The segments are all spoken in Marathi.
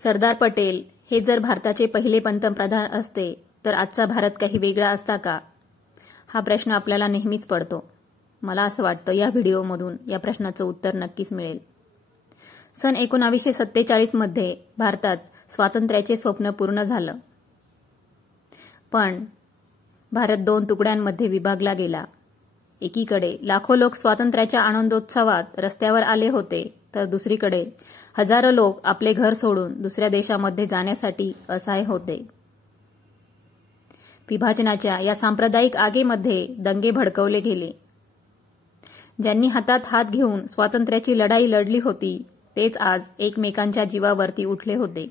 सरदार पटेल हे जर भारताचे पहिले पंतप्रधान असते तर आजचा भारत काही वेगळा असता का? हा प्रश्न आपल्याला नेहमीच पडतो. मला असं वाटतं या व्हिडिओमधून या प्रश्नाचं उत्तर नक्कीच मिळेल. सन 1947 मध्ये भारतात स्वातंत्र्याचे स्वप्न पूर्ण झालं. पण भारत 2 तुकड्यांमध्ये विभागला गेला. एकीकडे लाखो लोक स्वातंत्र्याच्या आनंदोत्सवात रस्त्यावर आले होते, तर दुसरीकडे हजारो लोक आपले घर सोडून दुसऱ्या देशामध्ये जाण्यासाठी असहाय्य होते. विभाजनाच्या या सांप्रदायिक आगीमध्ये दंगे भडकवले गेले. ज्यांनी हातात हात घेऊन स्वातंत्र्याची लढाई लढली होती तेच आज एकमेकांच्या जीवावरती उठले होते.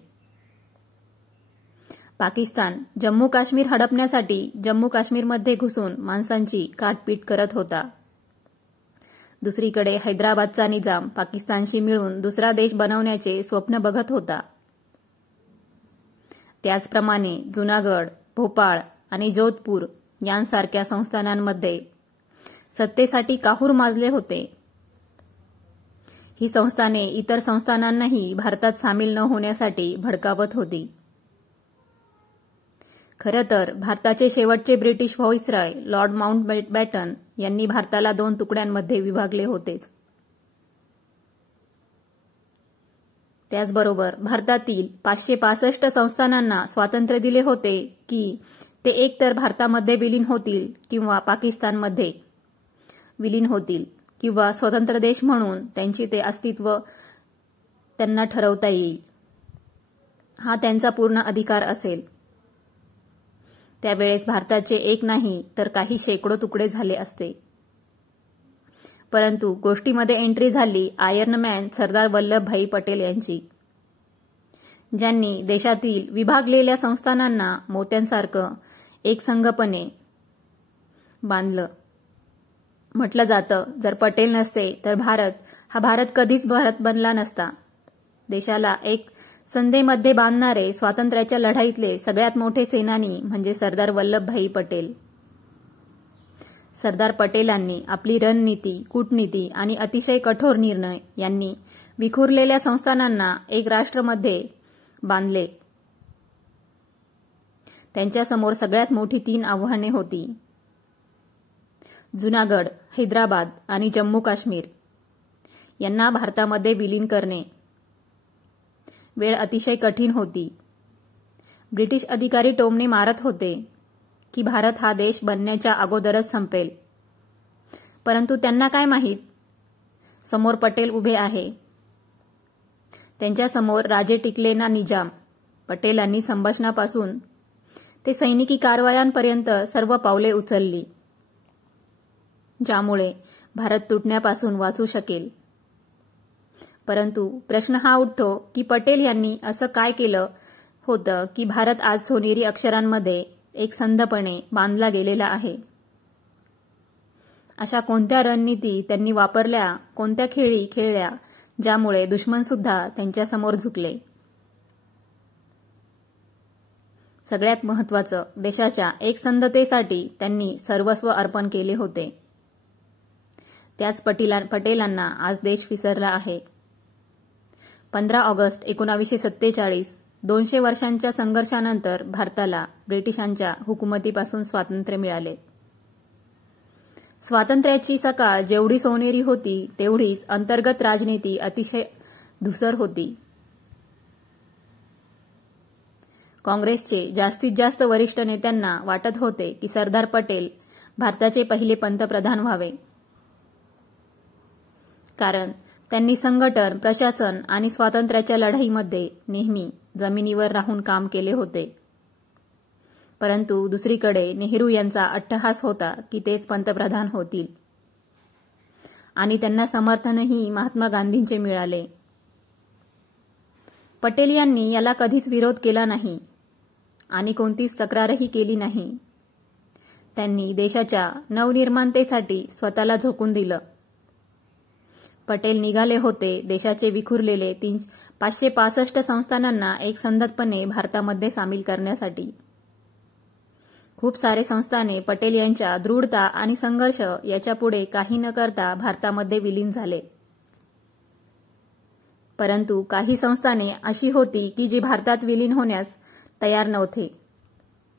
पाकिस्तान जम्मू काश्मीर हडपण्यासाठी जम्मू काश्मीरमध्ये घुसून माणसांची काटपीट करत होता. दुसरीकडे हैदराबादचा निजाम पाकिस्तानशी मिळून दुसरा देश बनवण्याचे स्वप्न बघत होता. त्याचप्रमाणे जुनागड, भोपाळ आणि जोधपूर यांसारख्या संस्थानांमध्ये सत्तेसाठी काहूर माजले होते. ही संस्थाने इतर संस्थानांनाही भारतात सामील न होण्यासाठी भडकावत होती. खरं तर भारताचे शेवटचे ब्रिटिश व्हाईसरॉय लॉर्ड माउंटबॅटन यांनी भारताला 2 तुकड्यांमध्ये विभागले होतेच. त्याचबरोबर भारतातील 565 संस्थानांना स्वातंत्र्य दिले होते की ते एकतर भारतामध्ये विलीन होतील किंवा पाकिस्तानमध्ये विलीन होतील किंवा स्वतंत्र देश म्हणून त्यांचे ते अस्तित्व त्यांना ठरवता येईल. हा त्यांचा पूर्ण अधिकार असेल. त्यावेळेस भारताचे एक नाही तर काही शेकडो तुकडे झाले असते. परंतु गोष्टीमध्ये एंट्री झाली आयर्न मॅन सरदार वल्लभभाई पटेल यांची, ज्यांनी देशातील विभागलेल्या संस्थानांना मोत्यांसारखं एकसंघपणे बांधलं. म्हटलं जातं जर पटेल नसते तर भारत कधीच भारत बनला नसता. देशाला एक संधेमध्ये बांधणारे स्वातंत्र्याच्या लढाईतले सगळ्यात मोठे सेनानी म्हणजे सरदार वल्लभभाई पटेल. सरदार पटेलांनी आपली रणनीती, कूटनीती आणि अतिशय कठोर निर्णय यांनी विखुरलेल्या संस्थानांना एक राष्ट्रमध्ये बांधले. त्यांच्यासमोर सगळ्यात मोठी 3 आव्हाने होती. जुनागड, हैदराबाद आणि जम्मू काश्मीर यांना भारतामध्ये विलीन करणे. वेळ अतिशय कठीण होती. ब्रिटिश अधिकारी टोमणे मारत होते की भारत हा देश बनण्याच्या अगोदरच संपेल. परंतु त्यांना काय माहीत, समोर पटेल उभे आहे. त्यांच्यासमोर राजे टिकलेला निजाम. पटेलांनी संभाषणापासून ते सैनिकी कारवायांपर्यंत सर्व पावले उचलली, ज्यामुळे भारत तुटण्यापासून वाचू शकेल. परंतु प्रश्न हा उठतो की पटेल यांनी असं काय केलं होतं की भारत आज सोनेरी अक्षरांमध्ये एक संधपणे बांधला गेलेला आहे. अशा कोणत्या रणनीती त्यांनी वापरल्या, कोणत्या खेळी खेळल्या ज्यामुळे दुश्मन सुद्धा त्यांच्यासमोर झुकले. सगळ्यात महत्त्वाचं, देशाच्या एकसंधतेसाठी त्यांनी सर्वस्व अर्पण केले होते. त्याच पटेलांना आज देश विसरला आहे. 15 ऑगस्ट 1947 200 वर्षांच्या संघर्षानंतर भारताला ब्रिटिशांच्या हुकुमतीपासून स्वातंत्र्य मिळाले. स्वातंत्र्याची सकाळ जेवढी सोनेरी होती तेवढीच अंतर्गत राजनीती अतिशय धुसर होती. काँग्रेसचे जास्तीत जास्त वरिष्ठ नेत्यांना वाटत होते की सरदार पटेल भारताचे पहिले पंतप्रधान व्हावे, कारण त्यांनी संघटन, प्रशासन आणि स्वातंत्र्याच्या लढाईमध्ये नेहमी जमिनीवर राहून काम केले होते. परंतु दुसरीकडे नेहरू यांचा अट्टहास होता की तेच पंतप्रधान होतील आणि त्यांना समर्थनही महात्मा गांधींचे मिळाले. पटेल यांनी याला कधीच विरोध केला नाही आणि कोणतीच तक्रारही केली नाही. त्यांनी देशाच्या नवनिर्माणतेसाठी स्वतःला झोकून दिलं. पटेल निघाले होते देशाचे विखुरलेले 565 संस्थानांना एकसंधपणे भारतामध्ये सामील करण्यासाठी. खूप सारे संस्थाने पटेल यांच्या दृढता आणि संघर्ष याच्यापुढे काही न करता भारतामध्ये विलीन झाले. परंतु काही संस्थाने अशी होती की जी भारतात विलीन होण्यास तयार नव्हते,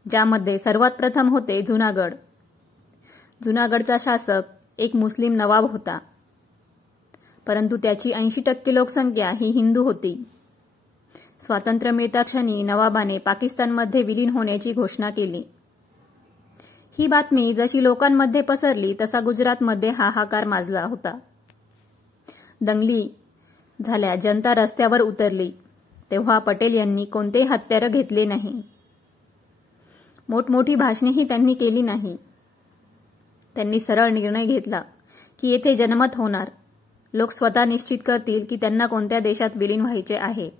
ज्यामध्ये सर्वात प्रथम होते जुनागड. जुनागडचा शासक एक मुस्लिम नवाब होता, परंतु त्याची 80% लोकसंख्या ही हिंदू होती. स्वातंत्र्य मिळता क्षणी नवाबाने पाकिस्तानमध्ये विलीन होण्याची घोषणा केली. ही बातमी जशी लोकांमध्ये पसरली तसा गुजरातमध्ये हाहाकार माजला होता. दंगली झाल्या, जनता रस्त्यावर उतरली. तेव्हा पटेल यांनी कोणतेही हत्यार घेतले नाही. मोठमोठी भाषणेही त्यांनी केली नाही. त्यांनी सरळ निर्णय घेतला की येथे जनमत होणार. लोक स्वतः निश्चित करतील की त्यांना कोणत्या देशात विलीन व्हायचे आहे.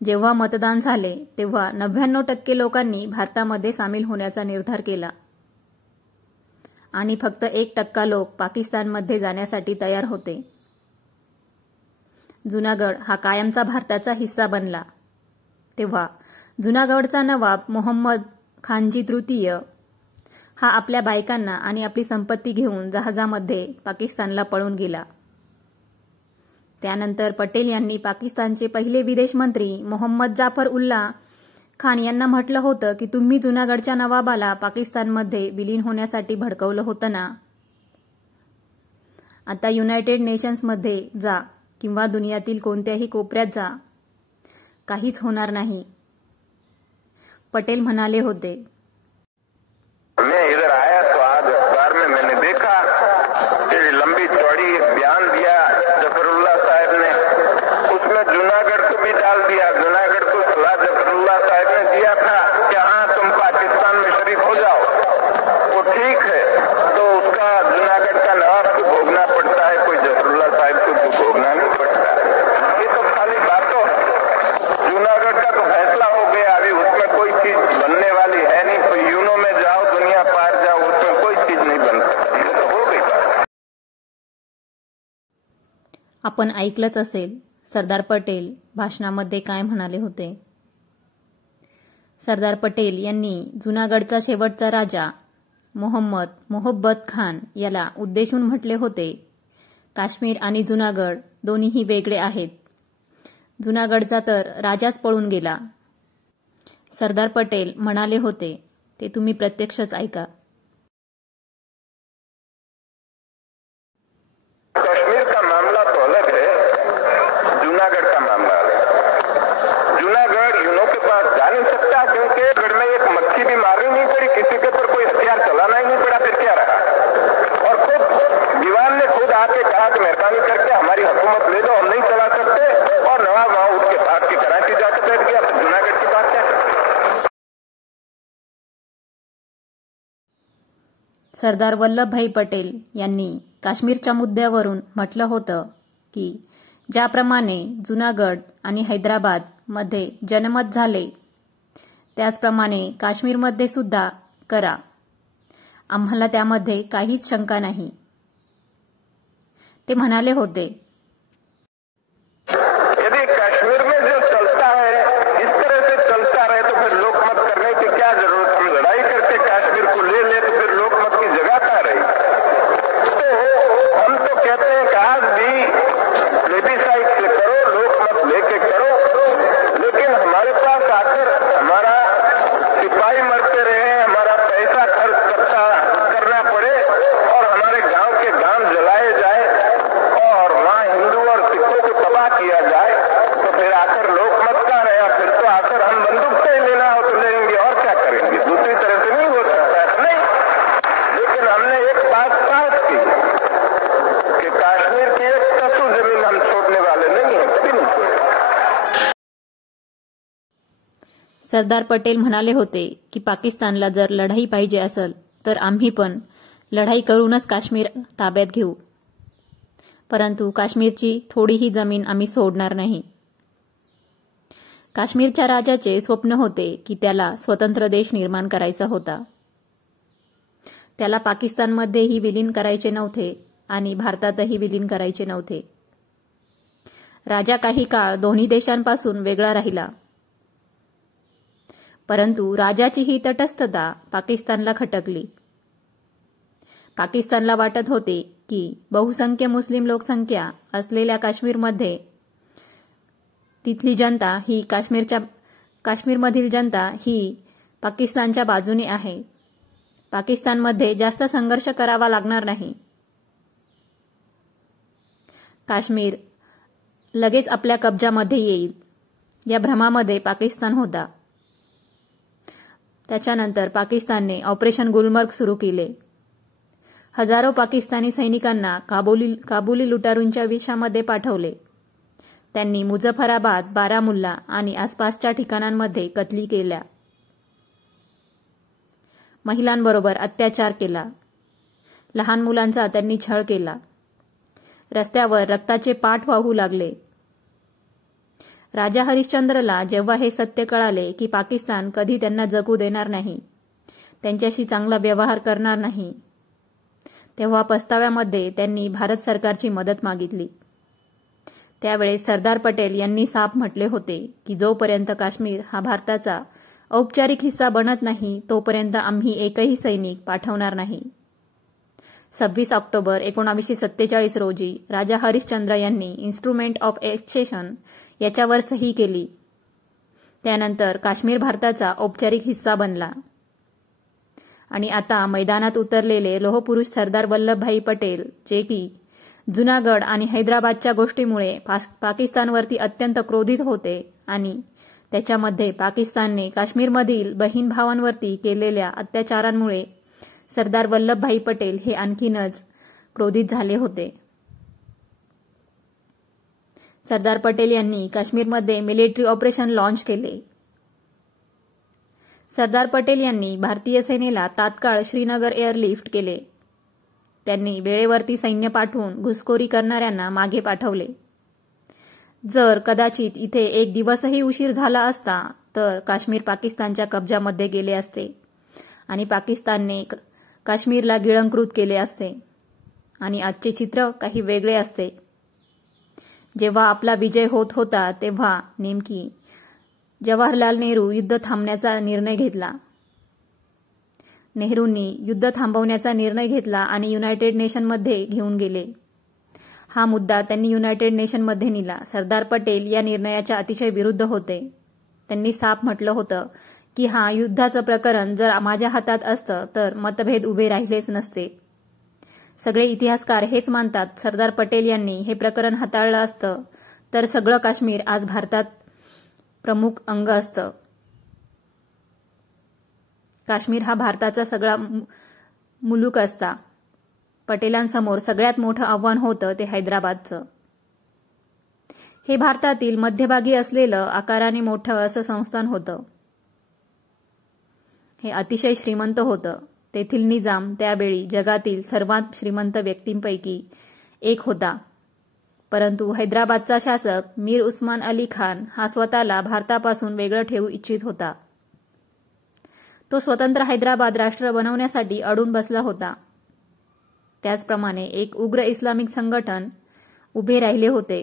जेव्हा मतदान झाले तेव्हा 99% लोकांनी भारतामध्ये सामील होण्याचा निर्धार केला आणि फक्त 1% लोक पाकिस्तानमध्ये जाण्यासाठी तयार होते. जुनागड हा कायमचा भारताचा हिस्सा बनला. तेव्हा जुनागडचा नवाब मोहम्मद खानजी तृतीय हा आपल्या बायकांना आणि आपली संपत्ती घेऊन जहाजामध्ये पाकिस्तानला पळून गेला. त्यानंतर पटेल यांनी पाकिस्तानचे पहिले विदेश मंत्री मोहम्मद जाफर उल्ला खान यांना म्हटलं होतं की तुम्ही जुनागडच्या नवाबाला पाकिस्तानमध्ये विलीन होण्यासाठी भडकवलं होतं ना. आता युनायटेड नेशन्समध्ये जा किंवा दुनियातील कोणत्याही कोपऱ्यात जा, काहीच होणार नाही. पटेल म्हणाले होते. मैं इधर आया तो आज अखबार में मैंने देखा कि लंबी चौड़ी एक बयान दिया जफरुल्ला साहब ने, उसमें जूनागढ़ को भी डाल दिया. जूनागढ़ को सलाह जफरुल्ला साहब ने दिया था कि हाँ तुम पाकिस्तान में शरीक हो जाओ, वो ठीक है. तो उसका जूनागढ़ का नवाब को भोगना पड़ता है, कोई जफरुल्ला साहब को भोगना नहीं पड़ता. ये तो खाली बातों है. जूनागढ़ का तो फैसला हो गया, अभी उसमें कोई चीज बनने वाली है नहीं. तो यूनो में जाओ, दुनिया पार जाओ, उसमें कोई चीज नहीं बन सकती. ये तो हो गई. आपण ऐकलंच असेल सरदार पटेल भाषणामध्ये काय म्हणाले होते. सरदार पटेल यांनी जुनागडचा शेवटचा राजा मोहम्मद मोहब्बत खान याला उद्देशून म्हटले होते, काश्मीर आणि जुनागड दोन्हीही वेगळे आहेत. जुनागडचा तर राजाच पळून गेला. सरदार पटेल म्हणाले होते ते तुम्ही प्रत्यक्षच ऐका. कश्मीर का मामला तो अलग है, जूनागढ़ का मामला अलग है. जूनागढ़ यूनो के पास जा नहीं सकता क्योंकि गढ़ में एक मक्खी भी मारनी नहीं पड़ी, किसी के ऊपर कोई हथियार चलाना ही नहीं पड़ा. फिर क्या रहा? और खुद दीवान ने खुद आके कहा कि मेहरबानी करके हमारी हुकूमत ले लो, हम नहीं चला सकते. और नवाब वहां उठ के भाग के कराची जाकर बैठ गया. तो जूनागढ़ की बात क्या है? सरदार वल्लभभाई पटेल यांनी काश्मीरच्या मुद्द्यावरून म्हटलं होतं की ज्याप्रमाणे जुनागड आणि हैदराबाद मध्ये जनमत झाले त्याचप्रमाणे काश्मीरमध्ये सुद्धा करा. आम्हाला त्यामध्ये काहीच शंका नाही. ते म्हणाले होते. यदि कश्मीर में जो चलता है इस तरह से चलता रहे तो फिर लोकमत करने की क्या जरूरत? हम लड़ाई करके कश्मीर को ले ले तो फिर लोकमत की जगह कहाँ रही? तो हम तो कहते हैं कि आज भी प्लेबिसाइट से करो, लोकमत लेके करो, लेकिन हमारे पास आकर हमारा सिपाही मरते रहे, हमारा पैसा खर्च करना पड़े और हमारे गांव के गांव जलाए जाए और वहाँ हिंदू और सिखों को तबाह किया जाए, तो फिर आकर लोकमत का रहा. फिर तो आकर हम बंदूक से ही लेना हो तो लेंगे और क्या करेंगे. दूसरी तरह से नहीं हो सकता है. नहीं, लेकिन हमने एक बात साफ की कि कश्मीर की एक तसु जमीन हम छोड़ने वाले नहीं है, कभी नहीं छोड़ेंगे. सरदार पटेल म्हणाले होते की पाकिस्तानला जर लढाई पाहिजे असेल तर आम्ही पण लढाई करूनच काश्मीर ताब्यात घेऊ, परंतु काश्मीरची थोडीही जमीन आम्ही सोडणार नाही. काश्मीरच्या राजाचे स्वप्न होते की त्याला स्वतंत्र देश निर्माण करायचा होता. त्याला पाकिस्तानमध्येही विलीन करायचे नव्हते आणि भारतातही विलीन करायचे नव्हते. राजा काही काळ दोन्ही देशांपासून वेगळा राहिला, परंतु राजाची ही तटस्थता पाकिस्तानला खटकली. पाकिस्तानला वाटत होते की बहुसंख्य मुस्लिम लोकसंख्या असलेल्या काश्मीरमध्ये तिथली जनता ही काश्मीरमधील जनता ही पाकिस्तानच्या बाजूने आहे. पाकिस्तानमध्ये जास्त संघर्ष करावा लागणार नाही. काश्मीर लगेच आपल्या कब्जामध्ये येईल या भ्रमामध्ये पाकिस्तान होता. त्याच्यानंतर पाकिस्तानने ऑपरेशन गुलमर्ग सुरू केले. हजारो पाकिस्तानी सैनिकांना काबुली लुटारूंच्या विषामध्ये पाठवले. त्यांनी मुझफ्फराबाद, बारामुल्ला आणि आसपासच्या ठिकाणांमध्ये कत्तली केल्या. महिलांबरोबर अत्याचार केला. लहान मुलांचा त्यांनी छळ केला. रस्त्यावर रक्ताचे पाठ वाहू लागले. राजा हरिश्चंद्रला जेव्हा हे सत्य कळाले की पाकिस्तान कधी त्यांना जगू देणार नाही, त्यांच्याशी चांगला व्यवहार करणार नाही, तेव्हा पस्ताव्यामध्ये त्यांनी भारत सरकारची मदत मागितली. त्यावेळेस सरदार पटेल यांनी साफ म्हटले होते की जोपर्यंत काश्मीर हा भारताचा औपचारिक हिस्सा बनत नाही तोपर्यंत आम्ही एकही सैनिक पाठवणार नाही. 26 ऑक्टोबर 1947 रोजी राजा हरिश्चंद्र यांनी इन्स्ट्रुमेंट ऑफ एक्सेशन याच्यावर सही केली. त्यानंतर काश्मीर भारताचा औपचारिक हिस्सा बनला. आणि आता मैदानात उतरलेले लोहपुरुष सरदार वल्लभभाई पटेल, जे की जुनागड आणि हैदराबादच्या गोष्टीमुळे पाकिस्तानवरती अत्यंत क्रोधित होते आणि त्याच्यामध्ये पाकिस्तानने काश्मीरमधील बहीण भावांवरती केलेल्या अत्याचारांमुळे सरदार वल्लभभाई पटेल हे आणखीनच क्रोधित झाले होते. सरदार पटेल यांनी काश्मीरमध्ये मिलिटरी ऑपरेशन लॉन्च केले. सरदार पटेल यांनी भारतीय सेनेला तात्काळ श्रीनगर एअरलिफ्ट केले. त्यांनी वेळेवरती सैन्य पाठवून घुसखोरी करणाऱ्यांना मागे पाठवले. जर कदाचित इथे एक दिवसही उशीर झाला असता तर काश्मीर पाकिस्तानच्या कब्जामध्ये गेले असते आणि पाकिस्तानने काश्मीरला गिळंकृत केले असते आणि आजचे चित्र काही वेगळे असते. जेव्हा आपला विजय होत होता तेव्हा नेमकी जवाहरलाल नेहरू युद्ध थांबण्याचा निर्णय घेतला. नेहरूंनी युद्ध थांबवण्याचा निर्णय घेतला आणि युनायटेड नेशनमध्ये घेऊन गेले. हा मुद्दा त्यांनी युनायटेड नेशनमध्ये नेला. सरदार पटेल या निर्णयाच्या अतिशय विरुद्ध होते. त्यांनी साफ म्हटलं होतं की हा युद्धाचं प्रकरण जर माझ्या हातात असतं तर मतभेद उभे राहिलेच नसते. सगळे इतिहासकार हेच मानतात. सरदार पटेल यांनी हे प्रकरण हाताळलं असतं तर सगळं काश्मीर आज भारतात प्रमुख अंग असतं. काश्मीर हा भारताचा सगळा मुलूक असता. पटेलांसमोर सगळ्यात मोठं आव्हान होतं ते हैदराबादचं. हे भारतातील मध्यभागी असलेलं आकाराने मोठं असं संस्थान होतं. हे अतिशय श्रीमंत होतं. तेथील निजाम त्यावेळी जगातील सर्वात श्रीमंत व्यक्तींपैकी एक होता. परंतु हैदराबादचा शासक मीर उस्मान अली खान हा स्वतःला भारतापासून वेगळं ठेवू इच्छित होता. तो स्वतंत्र हैदराबाद राष्ट्र बनवण्यासाठी अडून बसला होता. त्याचप्रमाणे एक उग्र इस्लामिक संघटन उभे राहिले होते.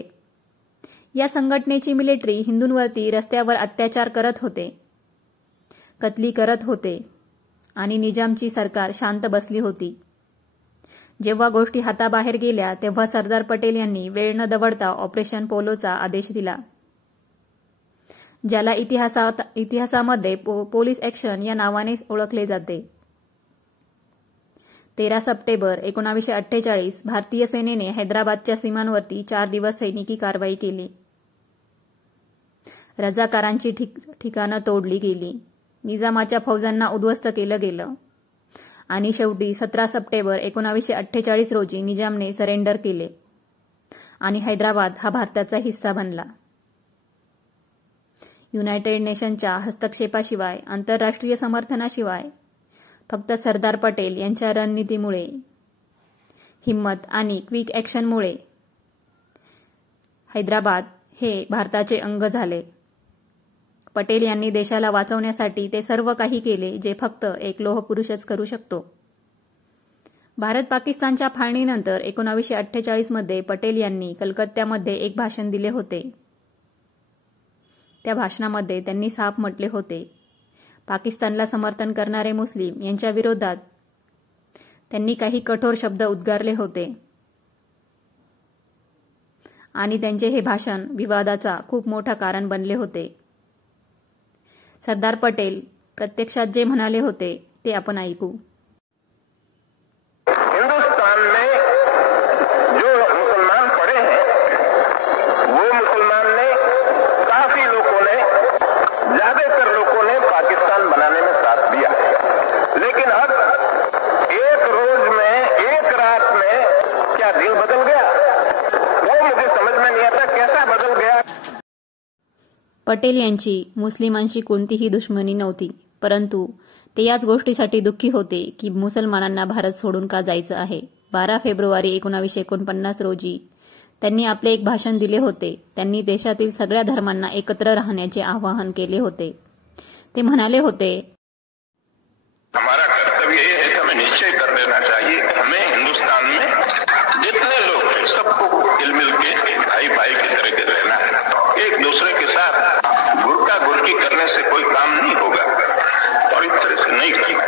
या संघटनेची मिलिटरी हिंदूंवरती रस्त्यावर अत्याचार करत होते, कत्तली करत होते आणि निजामची सरकार शांत बसली होती. जेव्हा गोष्टी हाताबाहेर गेल्या तेव्हा सरदार पटेल यांनी वेळ न दवडता ऑपरेशन पोलोचा आदेश दिला, ज्याला इतिहासामध्ये पोलीस ॲक्शन या नावाने ओळखले जाते. 13 सप्टेंबर 1948 भारतीय सेनेने हैदराबादच्या सीमांवरती 4 दिवस सैनिकी कारवाई केली. रजाकारांची ठिकाणं तोडली गेली. निजामाच्या फौजांना उद्ध्वस्त केलं गेलं आणि शेवटी 17 सप्टेंबर 1948 रोजी निजामने सरेंडर केले आणि हैदराबाद हा भारताचा हिस्सा बनला. युनायटेड नेशनच्या हस्तक्षेपाशिवाय, आंतरराष्ट्रीय समर्थनाशिवाय फक्त सरदार पटेल यांच्या रणनीतीमुळे, हिम्मत आणि क्विक ॲक्शनमुळे हैदराबाद हे भारताचे अंग झाले. पटेल यांनी देशाला वाचवण्यासाठी ते सर्व काही केले जे फक्त एक लोहपुरुषच करू शकतो. भारत पाकिस्तानच्या फाळणीनंतर 1948 मध्ये पटेल यांनी कलकत्त्यामध्ये एक भाषण दिले होते. त्या भाषणामध्ये त्यांनी साफ म्हटले होते, पाकिस्तानला समर्थन करणारे मुस्लिम यांच्या विरोधात त्यांनी काही कठोर शब्द उद्गारले होते आणि त्यांचे हे भाषण विवादाचा खूप मोठा कारण बनले होते. सरदार प्रत्यक्षात जे म्हणाले होते ते आपण ऐकू. हिंदुस्तान में जो मुसलमान पड़े हैं वो मुसलमान ने काफी लोगों ने ज्यादातर लोगों ने पाकिस्तान बनाने में साथ दिया, लेकिन अब एक रोज में एक रात में क्या दिल बदल गया वो मुझे समझ में नहीं आता. कैसा बदल गया. पटेल यांची मुस्लिमांशी कोणतीही दुश्मनी नव्हती, परंतु ते याच गोष्टीसाठी दुःखी होते की मुसलमानांना भारत सोडून का जायचं आहे. 12 फेब्रुवारी 1949 रोजी त्यांनी आपले एक भाषण दिले होते. त्यांनी देशातील सगळ्या धर्मांना एकत्र राहण्याचे आवाहन केले होते. ते म्हणाले होते, हमारा कर्तव्य ये है कि हमें निश्चय कर लेना चाहिए कि हमें हिंदुस्तान में जितने लोग हैं सबको मिल के भाई भाई की तरह के रहना है. एक दूसरे के साथ गुरका गुरकी करने से कोई काम नहीं होगा और इस तरह से नहीं करना.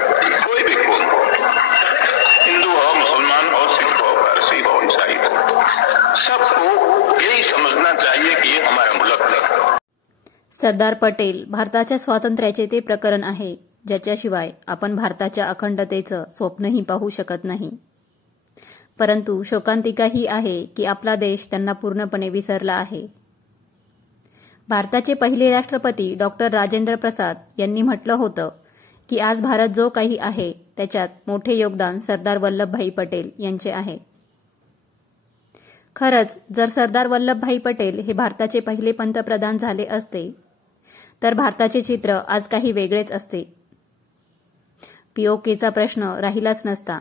कोई भी कौम हो, हिंदू हो, मुसलमान हो, सिख हो, पारसी हो, ईसाई हो, सबको यही समझना चाहिए कि ये हमारा मुल्क है. सरदार पटेल भारताच्या स्वातंत्र्याचे ते प्रकरण आहे ज्याच्याशिवाय आपण भारताच्या अखंडतेचं स्वप्नही पाहू शकत नाही. परंतु शोकांतिका ही आहे की आपला देश त्यांना पूर्णपणे विसरला आहे. भारताचे पहिले राष्ट्रपती डॉक्टर राजेंद्र प्रसाद यांनी म्हटलं होतं की आज भारत जो काही आहे त्याच्यात मोठे योगदान सरदार वल्लभभाई पटेल यांचे आहे. खरंच जर सरदार वल्लभभाई पटेल हे भारताचे पहिले पंतप्रधान झाले असते तर भारताचे चित्र आज काही वेगळेच असते. पीओकेचा प्रश्न राहिलाच नसता.